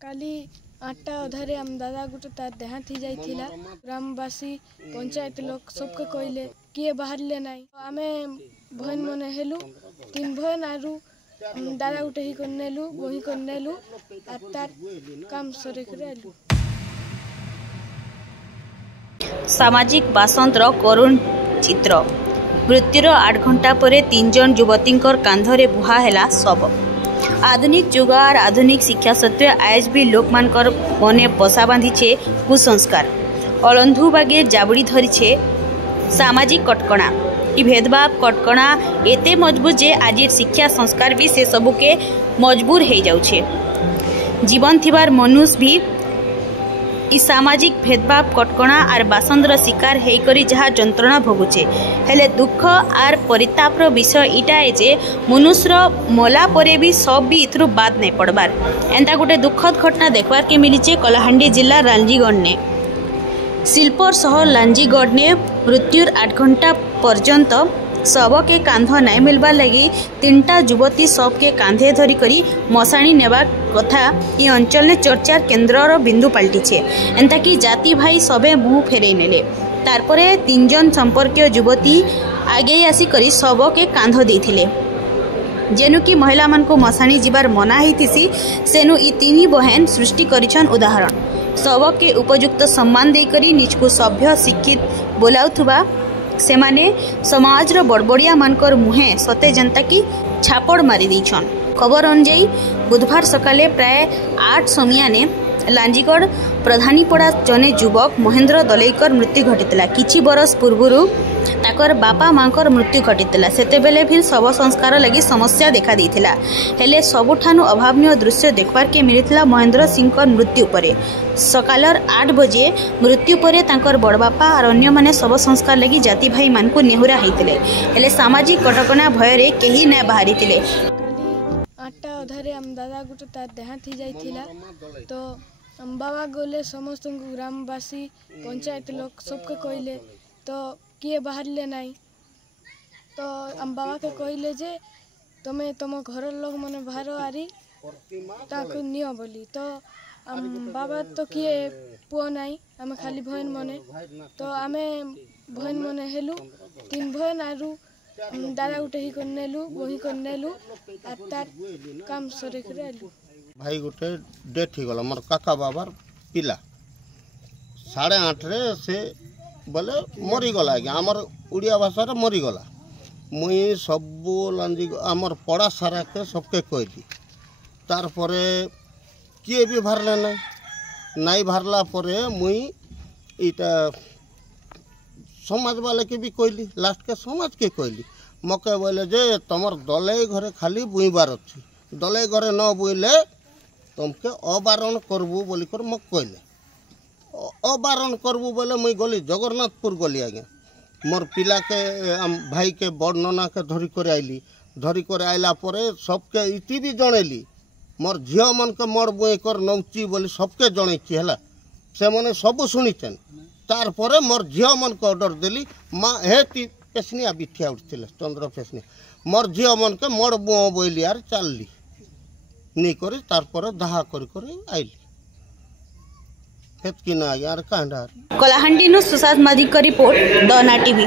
काली 8टा अधारे आम दादा गोटे तार देहांत ही जाइथिला। ग्रामवासी पंचायत लोग सबके कहले किए बाहरले नाई आमे भयन मने हेलु 3 भयन आरु दादा गोटे ही करनेलु वही करनेलु आर तार काम सरे करे आलु। सामाजिक बासंतर करुण चित्र मृत्युर 8 घंटा पर 3 जन युवती कांधरे बुहा है शव। आधुनिक युग और आधुनिक शिक्षा सत्वे आज भी लोक मानकर मने बसा बांधी छे कुसंस्कार। अलंधु बागे जाबड़ी धरी छे सामाजिक कटकणा। ई भेदभाव कटकणा एते मजबूत जे आज शिक्षा संस्कार भी से सबू के मजबूर हो जाउछे। जीवन थिबार मनुष्य भी ई सामाजिक भेदभाव कटकणा आर बासंदर शिकार होकर जहाँ जंत्रणा भोगुचे। हेले दुख आर परितापर विषय इटा है जे मनुष्यर मला परे भी सब भी इथरु बाद नहीं पड़बार। एंता गोटे दुखद घटना देखबार के मिली कलाहांडी जिला लांजीगढ़ ने। शिल्पर शहर लांजीगढ़ ने मृत्युर 8 घंटा पर्यंत शव के कांध नाई मिलबार लगी 3टा युवती शव के कांधे धरी करी मशाणी नेबा कथा ई अंचल ने चर्चार केन्द्र बिंदु पलटि छे। एंता कि जाति भाई सबे मुँह फेरे नेले। तारपरे 3 जन संपर्कीय युवती आगे आसी करी शव के कांध देथिले। जेनु कि महिला मान को मशाणी जीवार मना होती सेनु ई 3 बहन सृष्टि करिछन उदाहरण। शव के उपयुक्त सम्मान देकरी निजको सभ्य शिक्षित बोलाउथुबा सेमाने समाज रो बड़बड़िया मानकर मुहे सते जनता की छापड़ मारी दीछन। खबर अनुଯାयी बुधवार सकाले प्राय 8 समिया ने लांजीगढ़ प्रधानीपड़ा जने युवक महेंद्र दलेकर मृत्यु घटितला। किछि बरस पूर्वरु ताकर बापा मांकर मृत्यु घटितला। सेतेबेले भी शव संस्कार लगी समस्या देखा देथिला। हेले सबुठानु अभावनीय दृश्य देखबार के मिलितला महेंद्र सिंह मृत्यु परे। सकालर 8 बजे मृत्यु परे तांकर बड़ बापा और अन्य माने शव संस्कार लगी जाति भाई मान को नेहुरा होइतिले। हेले सामाजिक कटकणा भय रे केही न बाहरितिले। 8टा अधारे आम दादा गोटे तार देहांत ही जाइथिला तो आम बाबा गले समस्त ग्रामवासी पंचायत लोग सबके कहले तो किए बाहरले नाई तो आम बाबा के कहले जे तमे तुम घर लोग मने बाहर आरी ताको नियो बोली तो आम बाबा तो किए पुओ नाई आमे खाली भयन मने तो आमे भयन मने हेलु 3 भयन आरु दादा गोटे ही करनेलु वही करनेलु आर तार काम सरे करे आलु। भाई गोटे डेथ ही गला मोर काका बाबार पिला 8:30 रे से बोले मरीगला आज्ञा आमर उड़िया भाषा मरीगला। मुई सबू लांजी आमर पड़ा सारा के सबके कहली तार परे किए भी बाहरले नाई बाहरला परे मुई इटा समाज वाले के भी कहली लास्ट के समाज के कहली मके बोले जे तमर दले घरे खाली बुईबार अच्छी दले घरे न बुईले तुमके अबारण करबू बोली कर मक कहले अबारण करबू बोले मुई गली जगन्नाथपुर गली आज्ञा मोर पिला के भाई के बड़ नना के धरी कर आइली धरी कर आइला परे सबके इति भी जनैली मोर झियो मन के मोर बुई कर नौची बोली सबके जनैची हैला से मने सब शुणीचन। तार परे मोर झियो मन के ऑर्डर देली माँ हे ती पेशनिया बिठिया उठथिले चंद्र पेशनिया मोर झियो मन के मोर बुओ बोली यार चलली नी करी तार परे दाहा करी आइली हेत कि ना यार कांडा। कलाहांडी नु सुशांत मादिक रिपोर्ट दना टीवी।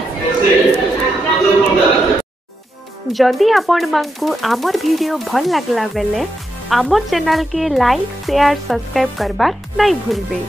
जदि आपण मानकु आमर वीडियो भल लागला बेले आमर चैनल के लाइक शेयर सब्सक्राइब करबार नहीं भूलबे।